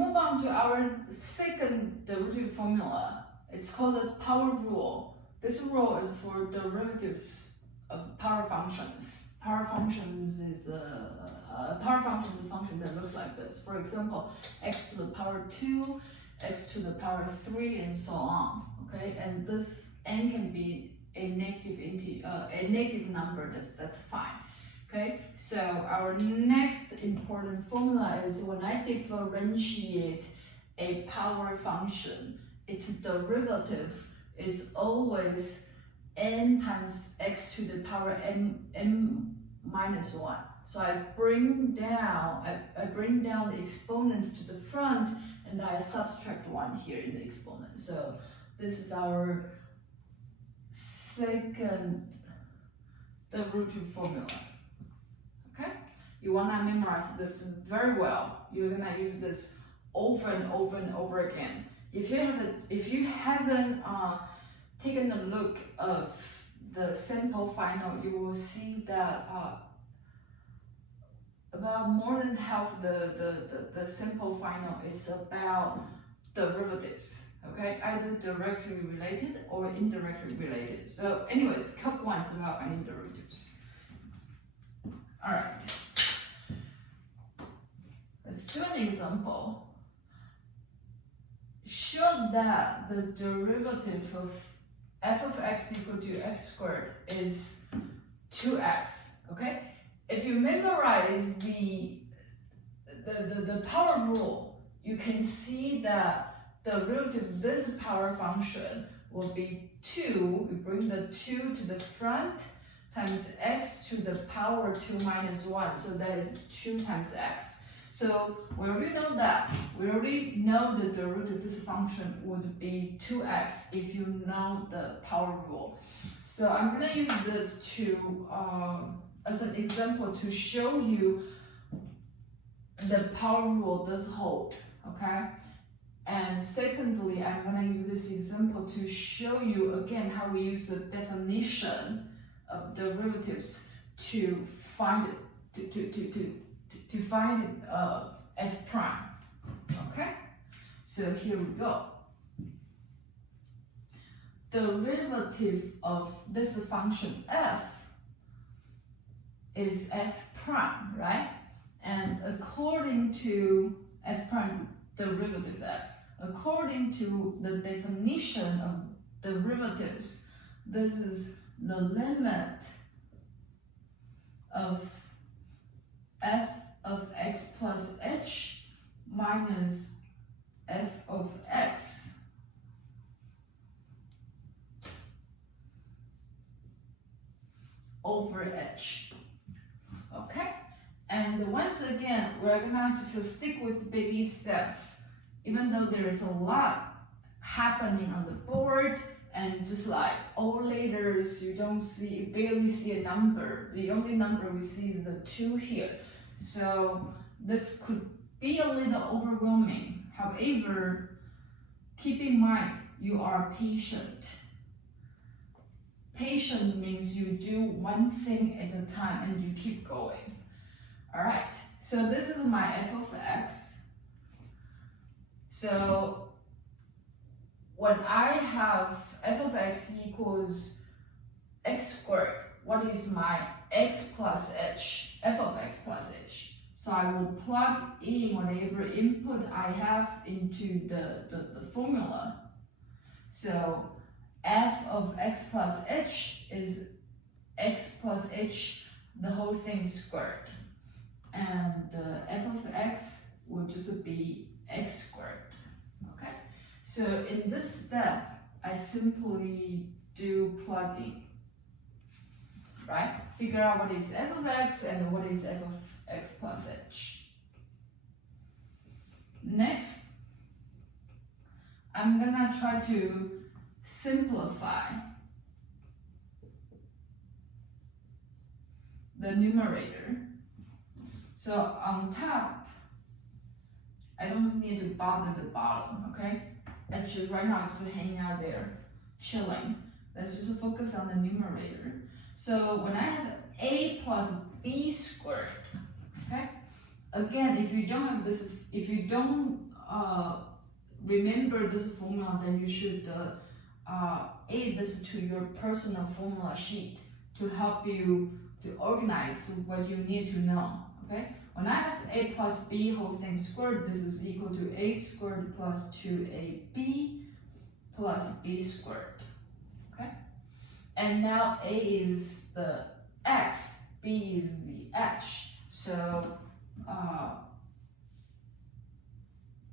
move on to our second derivative formula. It's called the power rule. This rule is for derivatives of power functions. Power functions is a function that looks like this. For example, x to the power 2, x to the power 3, and so on. Okay, and this n can be a negative number. That's fine. Okay, so our next important formula is when I differentiate a power function, its derivative is always n times x to the power n minus 1. So I bring down the exponent to the front, and I subtract 1 here in the exponent. So this is our second derivative formula. Okay, you wanna memorize this very well. You're gonna use this over and over and over again. If you haven't taken a look of the sample final, you will see that about more than half the sample final is about derivatives. Okay, either directly related or indirectly related. So anyways, cup 1 is about finding derivatives. All right, let's do an example. Show that the derivative of f of x equal to x squared is 2x. Okay, if you memorize the power rule, you can see that the derivative of this power function will be 2. We bring the 2 to the front times x to the power 2 minus 1. So that is 2 times x. So we already know that. We already know the derivative of this function would be 2x if you know the power rule. So I'm going to use this to as an example to show you the power rule does hold. Okay. And secondly, I'm going to use this example to show you again how we use the definition of derivatives to find it, to find f prime. Okay, so here we go. Derivative of this function f is f prime, right? And according to f prime derivative f, according to the definition of derivatives, this is the limit of f of x plus h minus f of x over h. Okay, and once again, we're going to stick with baby steps, even though there is a lot happening on the board. And just like all letters, you barely see a number. The only number we see is the 2 here. So this could be a little overwhelming. However, keep in mind, you are patient. Patient means you do one thing at a time and you keep going. All right, so this is my f of x. So when I have f of x equals x squared, what is my x plus h, f of x plus h? So I will plug in whatever input I have into the formula. So f of x plus h is x plus h, the whole thing squared. And f of x will just be x squared. Okay, so in this step, I simply do plugging, right? Figure out what is f of x and what is f of x plus h. Next, I'm gonna try to simplify the numerator. So on top, I don't need to bother the bottom, okay? Actually, right now it's just hanging out there, chilling. Let's just focus on the numerator. So when I have a plus b squared, okay? Again, if you don't have this, if you don't remember this formula, then you should add this to your personal formula sheet to help you to organize what you need to know, okay? When I have a plus b whole thing squared, this is equal to a squared plus 2ab plus b squared, okay? And now a is the x, b is the h. So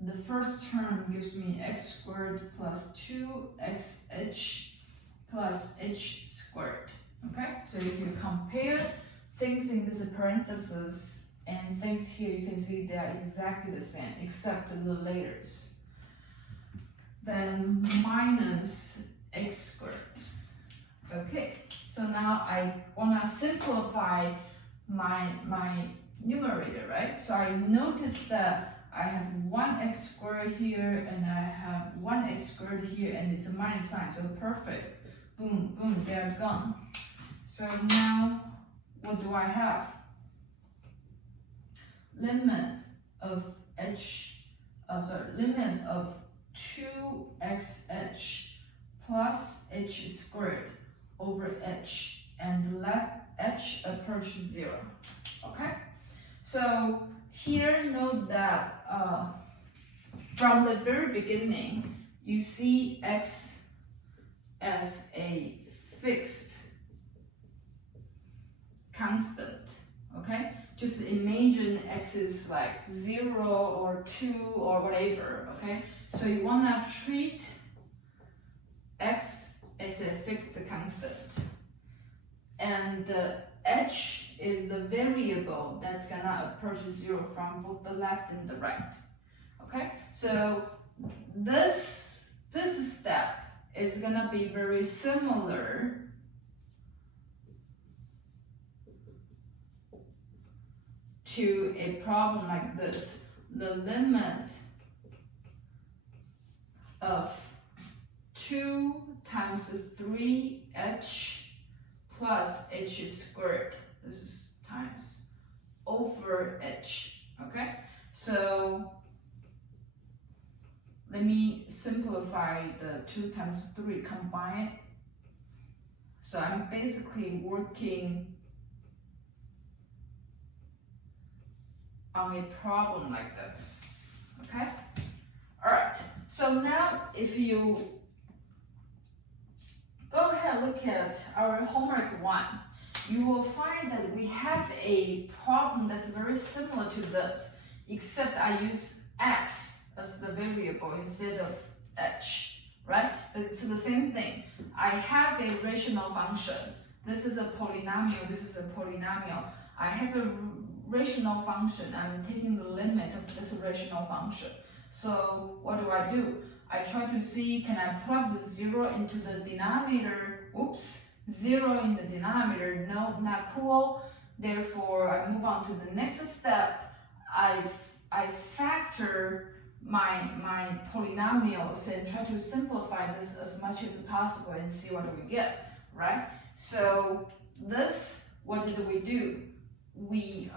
the first term gives me x squared plus 2xh plus h squared, okay? So if you compare things in this parenthesis and things here, you can see they are exactly the same except the laters. Then minus x squared. Okay, so now I want to simplify my numerator, right? So I notice that I have 1x squared here and I have 1x squared here and it's a minus sign, so perfect. Boom, boom, they are gone. So now what do I have? Limit of limit of 2xh plus h squared over h, and let h approach 0. Okay, so here note that from the very beginning you see x as a fixed constant. Okay, just imagine x is like 0 or 2 or whatever. Okay, so you want to treat x as a fixed constant, and the h is the variable that's gonna approach 0 from both the left and the right. Okay, so this step is gonna be very similar to a problem like this. The limit of 2 times 3h plus h squared, this is times, over h, okay? So let me simplify the 2 times 3, combine. So I'm basically working on a problem like this, okay? All right, so now if you go ahead and look at our homework 1, you will find that we have a problem that's very similar to this, except I use x as the variable instead of h, right? But it's the same thing. I have a rational function. This is a polynomial, this is a polynomial. I have a rational function. I'm taking the limit of this rational function. So what do? I try to see, can I plug the 0 into the denominator? Oops, 0 in the denominator, no, not cool. Therefore, I move on to the next step. I factor my polynomials and try to simplify this as much as possible and see what we get, right? So this, what did we do? We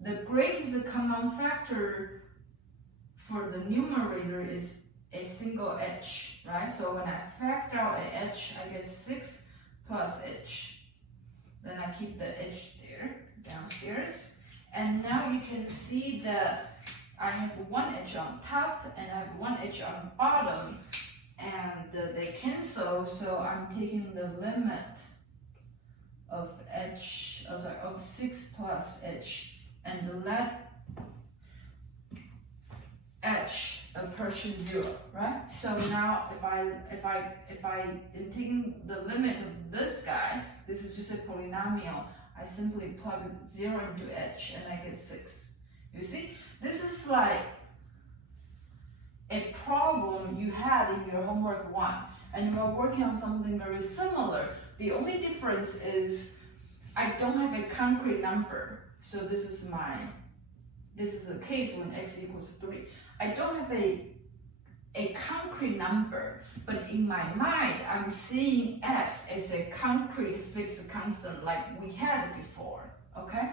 the greatest common factor for the numerator is a single h, right? So when I factor out a h, I get 6 plus h. Then I keep the h there, downstairs. And now you can see that I have 1 h on top and I have 1 h on bottom, and they cancel, so I'm taking the limit of of 6 plus h and let h approach 0, right? So now if I am taking the limit of this guy, this is just a polynomial, I simply plug 0 into h and I get 6. You see? This is like a problem you had in your homework 1, and we're working on something very similar. The only difference is I don't have a concrete number. So this is the case when x equals 3. I don't have a a concrete number, but in my mind, I'm seeing x as a concrete fixed constant like we had before, okay?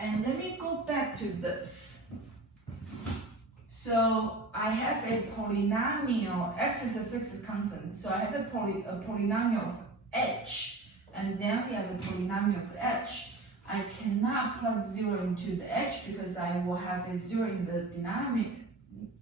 And let me go back to this. So I have a polynomial, x is a fixed constant, so I have a polynomial of h, and then we have a polynomial of h. I cannot plug 0 into the h because I will have a 0 in the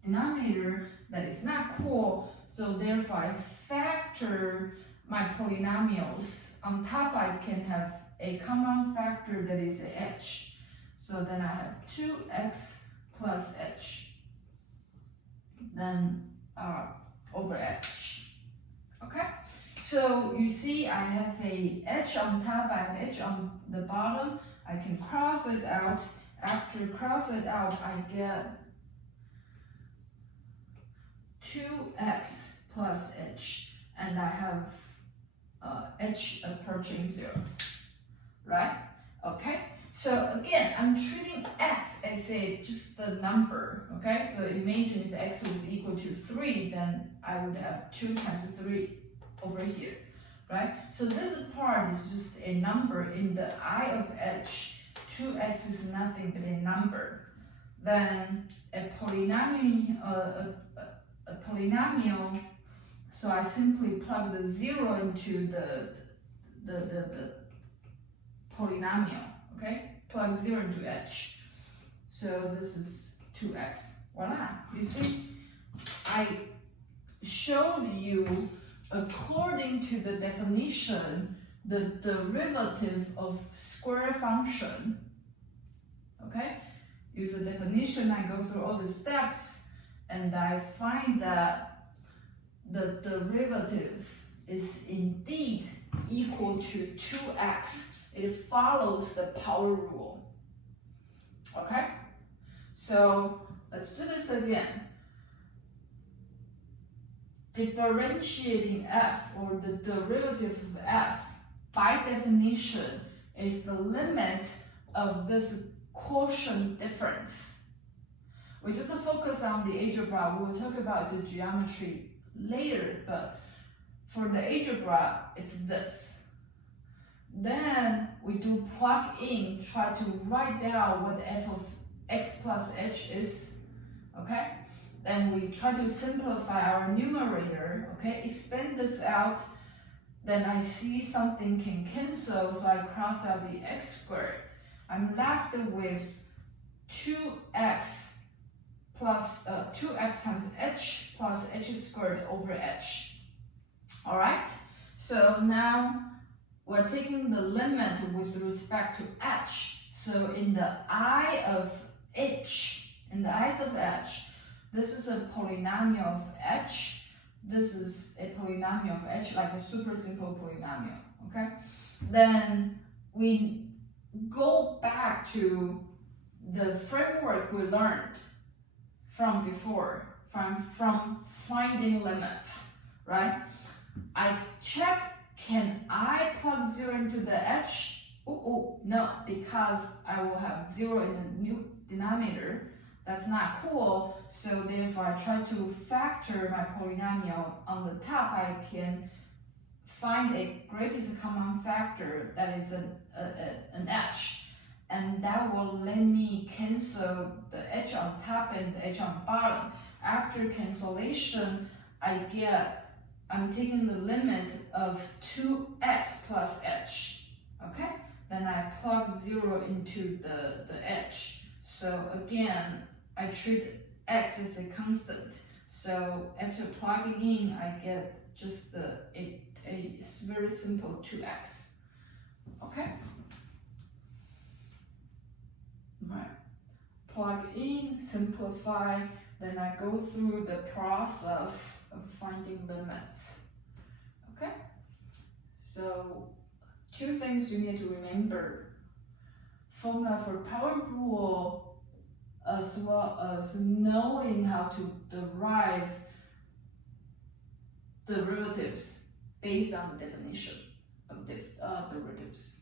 denominator. That is not cool, so therefore I factor my polynomials. On top I can have a common factor that is h. So then I have 2x plus h, then over h, okay? So you see I have a h on top, I have h on the bottom. I can cross it out. After cross it out, I get 2x plus h, and I have h approaching 0, right? Okay, so again, I'm treating x as just the number, okay? So imagine if x was equal to 3, then I would have 2 times 3 over here, right? So this part is just a number in the I of h. 2x is nothing but a number. Then a polynomial, so I simply plug the 0 into the polynomial, okay? Plug 0 into h. So this is 2x. Voila. You see, I showed you, according to the definition, the derivative of square function, okay? Use the definition, I go through all the steps, and I find that the derivative is indeed equal to 2x. It follows the power rule, okay? So let's do this again. Differentiating f, or the derivative of f, by definition, is the limit of this quotient difference. We just focus on the algebra. We will talk about the geometry later, but for the algebra, it's this. Then we do plug in, try to write down what f of x plus h is, okay? Then we try to simplify our numerator, okay? Expand this out. Then I see something can cancel, so I cross out the x squared. I'm left with 2x plus 2x times h plus h squared over h. All right. So now we're taking the limit with respect to h. So in the I of h, this is a polynomial of h. This is a polynomial of h, like a super simple polynomial, okay? Then we go back to the framework we learned from before, from finding limits, right? I check, can I plug 0 into the h? No, because I will have 0 in the new denominator. That's not cool, so therefore I try to factor my polynomial. On the top, I can find a greatest common factor that is an h, and that will let me cancel the h on top and the h on bottom. After cancellation, I'm taking the limit of 2x plus h, okay? Then I plug 0 into the h. So again, I treat x as a constant. So after plugging in, I get just a very simple 2x. Okay? Right. Plug in, simplify, then I go through the process of finding limits. Okay? So 2 things you need to remember. Formula for power rule, as well as knowing how to derive derivatives based on the definition of derivatives.